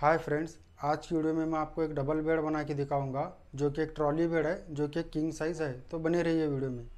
Hi friends, आज की वीडियो में मैं आपको एक डबल बेड बना के दिखाऊंगा जो कि एक ट्रॉली बेड है जो कि एक किंग साइज़ है। तो बने रहिए वीडियो में।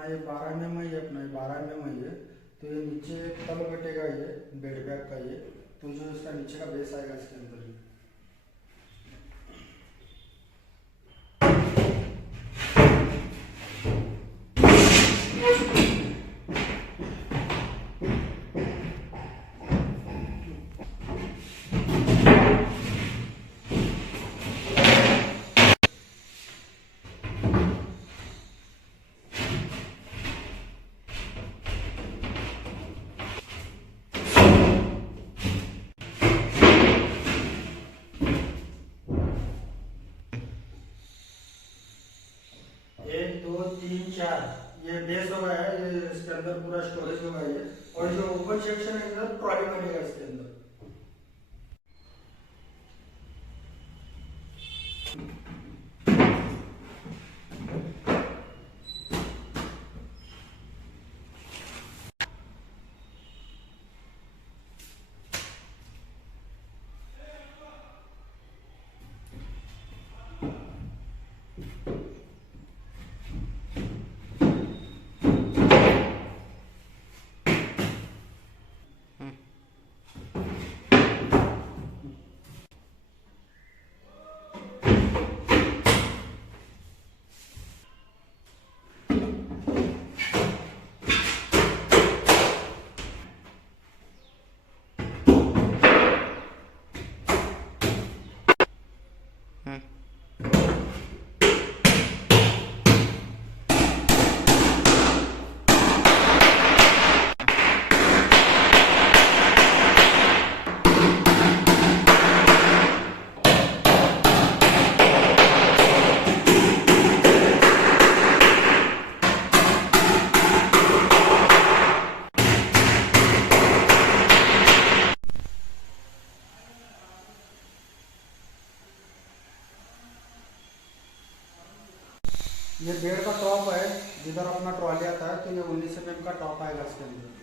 अपना ये 12 mm ही है, अपना ये 12 mm ही है। तो ये नीचे तल बैठेगा ये बेड बैग का ये, तो जो इसका नीचे का बेस आएगा इसके अंदर ही। एक दो तीन चार, ये बेस हो गया है, ये इसके अंदर पूरा स्टोरेज होगा ये, और जो ओपन सेक्शन है इधर ट्रॉली बनेगा इसके अंदर। ये बेड का टॉप है, जिधर अपना ट्रॉली आता है, तो ये 19 mm का टॉप आएगा इसके अंदर।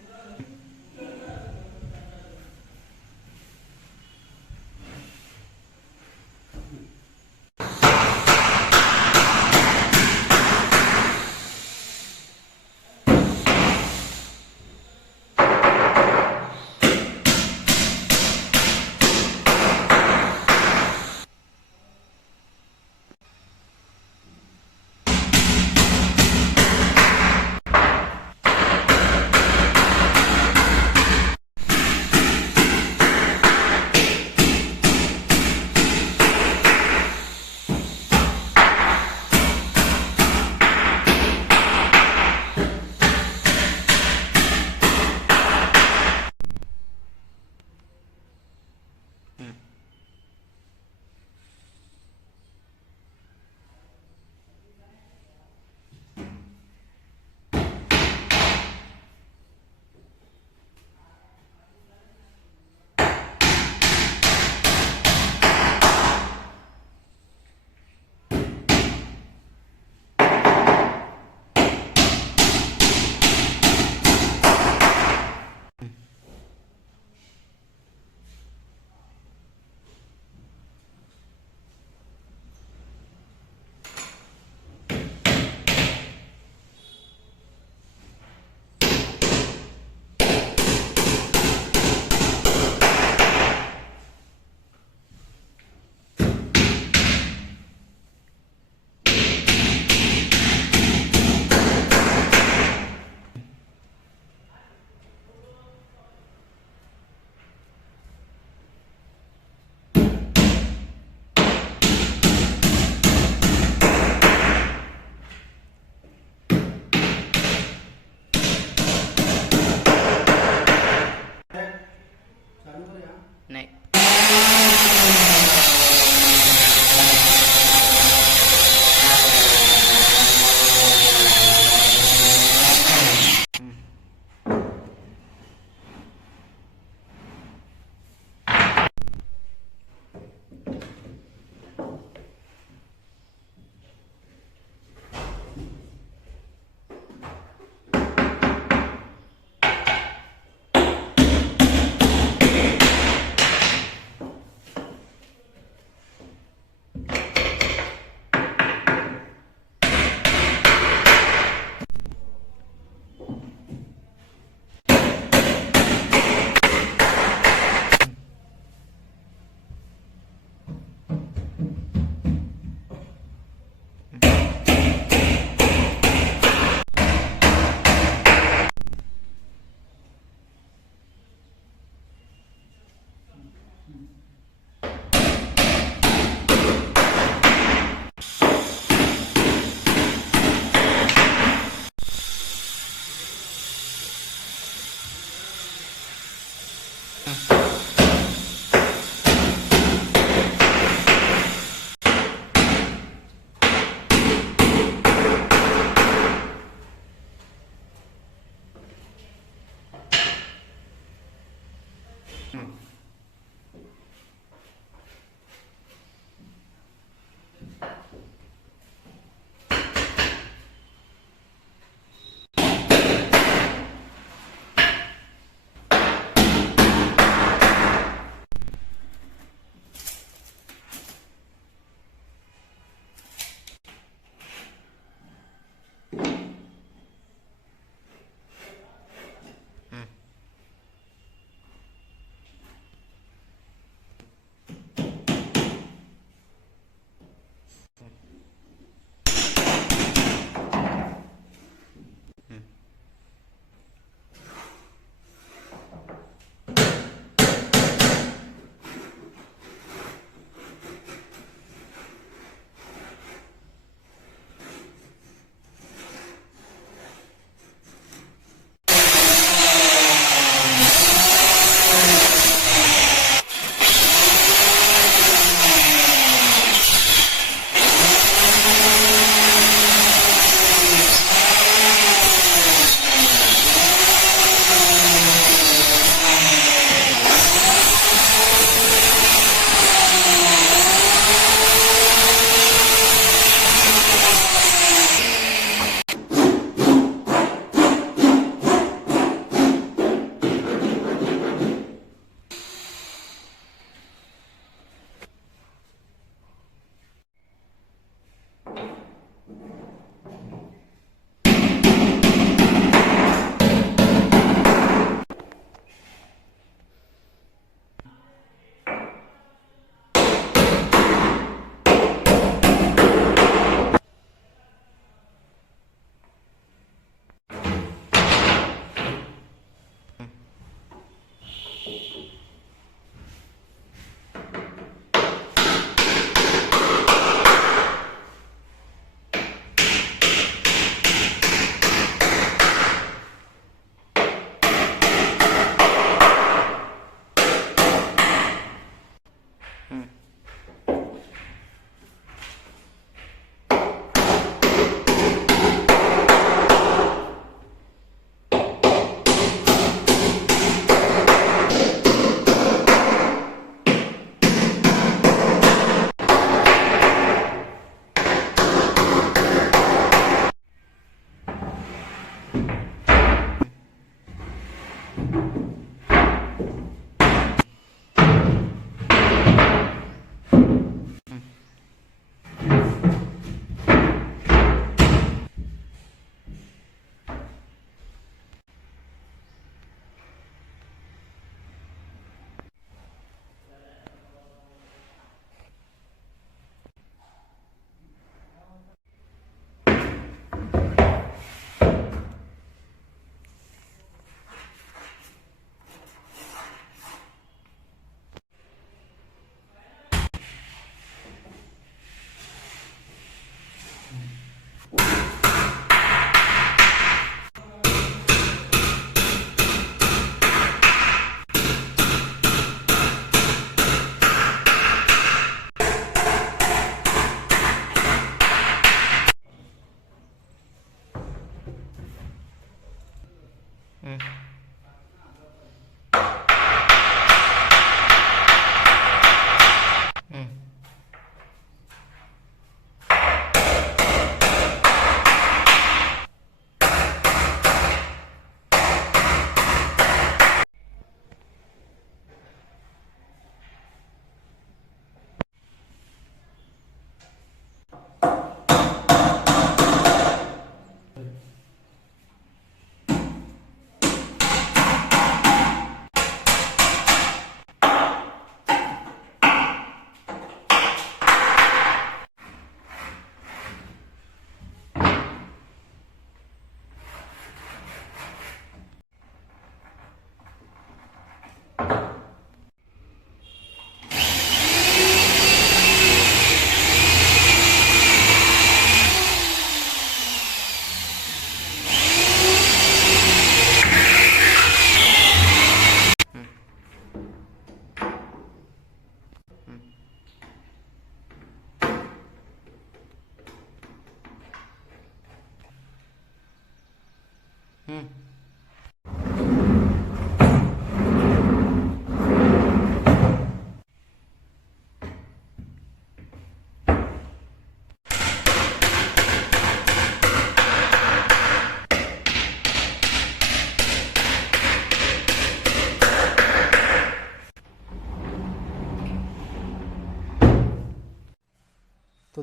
तो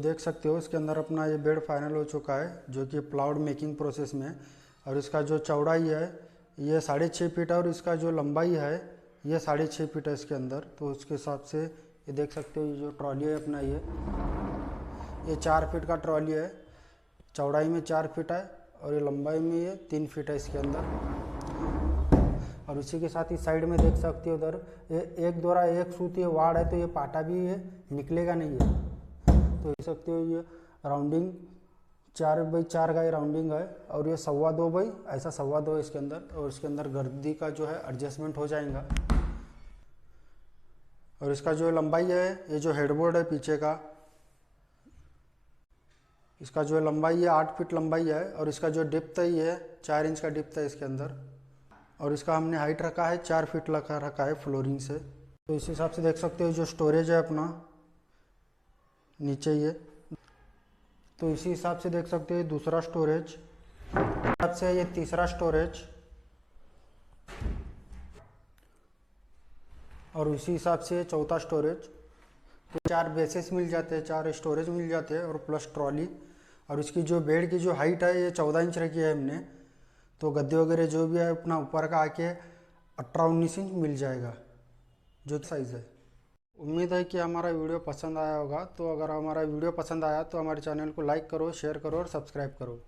देख सकते हो इसके अंदर अपना ये बेड फाइनल हो चुका है, जो कि प्लाउड मेकिंग प्रोसेस में। और इसका जो चौड़ाई है ये 6.5 फीट है, और इसका जो लंबाई है ये 6.5 फीट है इसके अंदर। तो उसके हिसाब से ये देख सकते हो, ये जो ट्रॉली है अपना ये 4 फीट का ट्रॉली है। चौड़ाई में 4 फीट है और ये लंबाई में ये 3 फीट है इसके अंदर। और उसी के साथ इस साइड में देख सकते हो उधर ये एक दोरा एक सूत ये वाड़ है, तो ये पाटा भी है निकलेगा नहीं है। तो देख सकते हो ये राउंडिंग 4x4 का ये राउंडिंग है, और ये 2.25 बाई ऐसा 2.25 इसके अंदर। और इसके अंदर गर्दी का जो है एडजस्टमेंट हो जाएगा। और इसका जो लंबाई है, ये जो हेडबोर्ड है पीछे का, इसका जो लंबाई है 8 फीट लंबाई है। और इसका जो डिप्थ है ये 4 इंच का डिप्थ है इसके अंदर। और इसका हमने हाइट रखा है 4 फीट रखा है फ्लोरिंग से। तो इस हिसाब से देख सकते हो जो स्टोरेज है अपना नीचे ये, तो इसी हिसाब से देख सकते हो दूसरा स्टोरेज, हिसाब से ये तीसरा स्टोरेज, और उसी हिसाब से चौथा स्टोरेज। तो 4 बेसेस मिल जाते हैं, 4 स्टोरेज मिल जाते हैं, और प्लस ट्रॉली। और इसकी जो बेड की जो हाइट है ये 14 इंच रखी है हमने। तो गद्दे वगैरह जो भी है अपना ऊपर का आके 18-19 इंच मिल जाएगा, जो साइज़ है। उम्मीद है कि हमारा वीडियो पसंद आया होगा। तो अगर हमारा वीडियो पसंद आया तो हमारे चैनल को लाइक करो, शेयर करो और सब्सक्राइब करो।